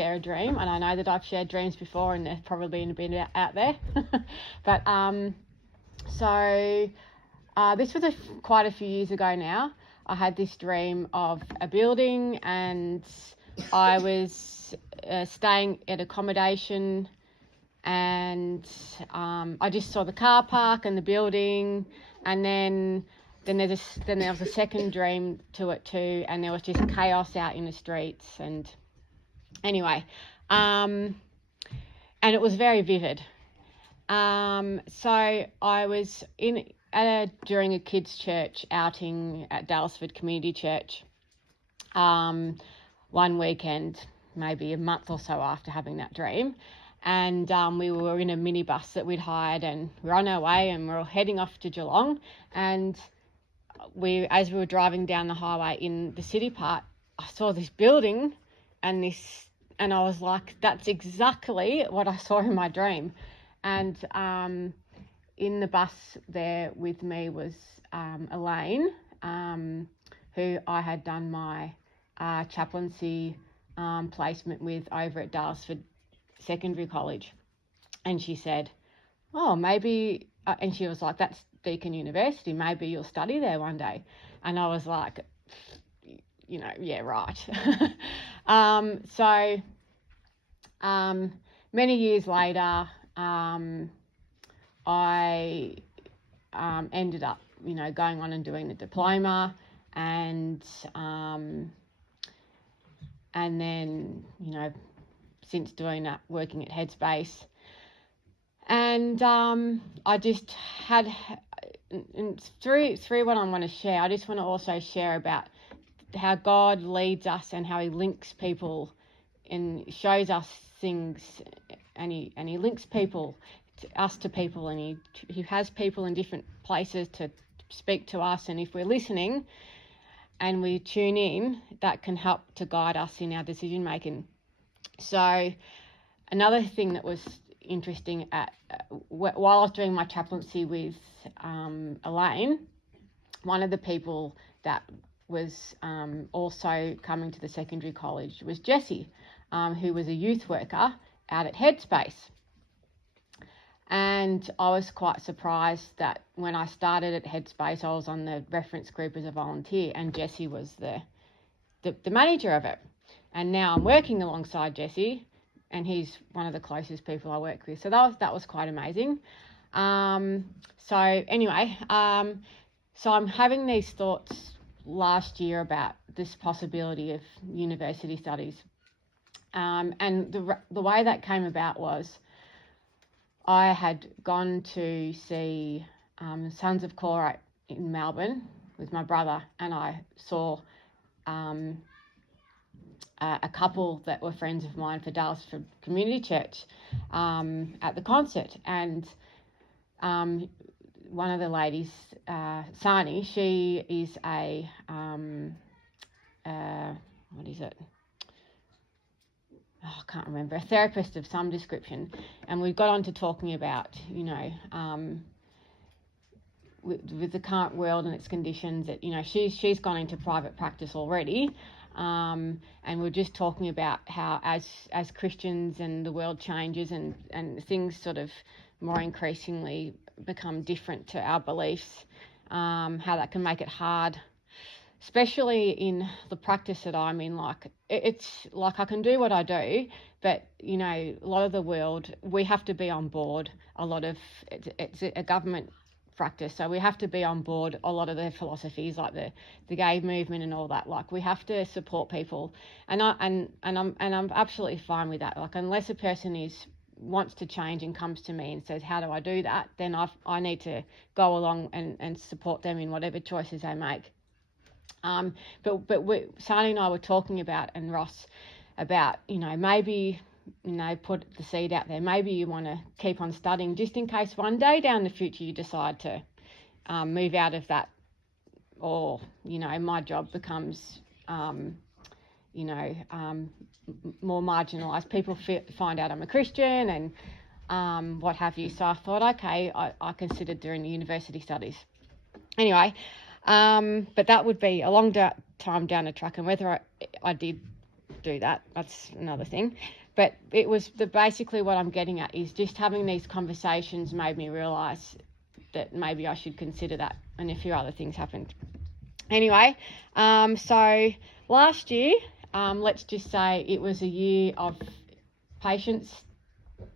share a dream, and I know that I've shared dreams before and they've probably been out there. But this was quite a few years ago now. I had this dream of a building, and I was staying at accommodation, and I just saw the car park and the building, and then there was a second dream to it too, and there was just chaos out in the streets, and anyway, and it was very vivid. So I was during a kids' church outing at Daylesford Community Church one weekend, maybe a month or so after having that dream. And we were in a minibus that we'd hired, and we were on our way, and we were heading off to Geelong. And as we were driving down the highway in the city part, I saw this building and I was like, that's exactly what I saw in my dream. And in the bus there with me was Elaine, who I had done my chaplaincy placement with over at Daylesford Secondary College. And she said, oh, maybe, and she was like, that's Deakin University, maybe you'll study there one day. And I was like, yeah, right. Many years later, I ended up, going on and doing the diploma, and then, since doing that, working at Headspace. And I just had, through what I want to share, I just want to also share about how God leads us and how he links people and shows us things, and he links us to people, and he has people in different places to speak to us, and if we're listening and we tune in, that can help to guide us in our decision making. So another thing that was interesting while I was doing my chaplaincy with Elaine, one of the people that was also coming to the secondary college was Jessie, who was a youth worker out at Headspace. And I was quite surprised that when I started at Headspace, I was on the reference group as a volunteer, and Jessie was the manager of it. And now I'm working alongside Jessie, and he's one of the closest people I work with. So that was quite amazing. So I'm having these thoughts last year about this possibility of university studies. And the way that came about was I had gone to see Sons of Korah in Melbourne with my brother, and I saw a couple that were friends of mine for Daylesford Community Church at the concert. And one of the ladies, Sani, she is I can't remember, a therapist of some description. And we got on to talking about, with the current world and its conditions, that, she's gone into private practice already. And we're just talking about how as Christians and the world changes and things sort of more increasingly become different to our beliefs, how that can make it hard, especially in the practice that I'm in. Like, it's like I can do what I do, but, a lot of the world, we have to be on board. It's a government practice, so we have to be on board a lot of their philosophies, like the gay movement and all that. Like, we have to support people, and I'm absolutely fine with that. Like, unless a person wants to change and comes to me and says, how do I do that, then I need to go along and support them in whatever choices they make. But Sani and I were talking about, and Ross, about, maybe, put the seed out there. Maybe you want to keep on studying just in case one day down the future you decide to move out of that, or, my job becomes, more marginalised. People find out I'm a Christian and what have you. So I thought, okay, I considered doing the university studies. Anyway, but that would be a long time down the track, and whether I did do that. That's another thing. But it was basically what I'm getting at is just having these conversations made me realise that maybe I should consider that, and a few other things happened. Anyway, so last year, let's just say it was a year of patience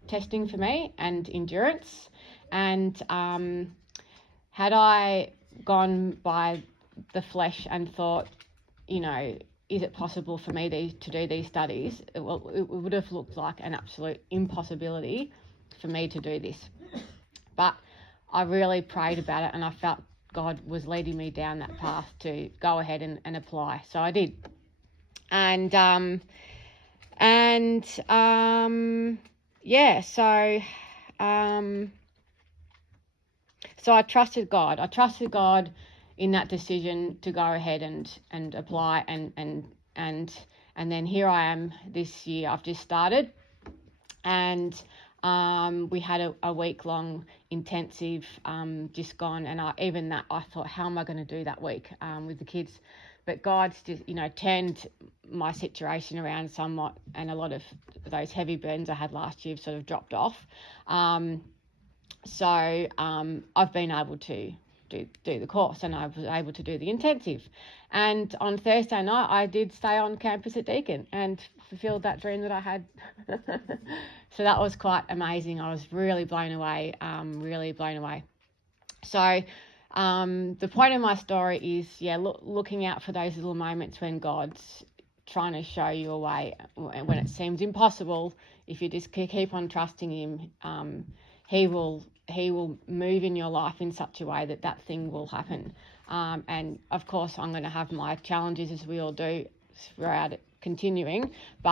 testing for me and endurance. And had I gone by the flesh and thought, you know, is it possible for me to do these studies? It would have looked like an absolute impossibility for me to do this. But I really prayed about it, and I felt God was leading me down that path to go ahead and apply. So I did. So I trusted God. I trusted God in that decision to go ahead and apply, and then here I am this year. I've just started, and we had a week-long intensive just gone, and I thought, how am I going to do that week with the kids? But God's just, turned my situation around somewhat, and a lot of those heavy burdens I had last year have sort of dropped off. So I've been able to do the course, and I was able to do the intensive. And on Thursday night, I did stay on campus at Deakin and fulfilled that dream that I had. So that was quite amazing. I was really blown away, So the point of my story is, looking out for those little moments when God's trying to show you a way, when it seems impossible. If you just keep on trusting him, he will move in your life in such a way that thing will happen. And of course, I'm going to have my challenges, as we all do, throughout it continuing, but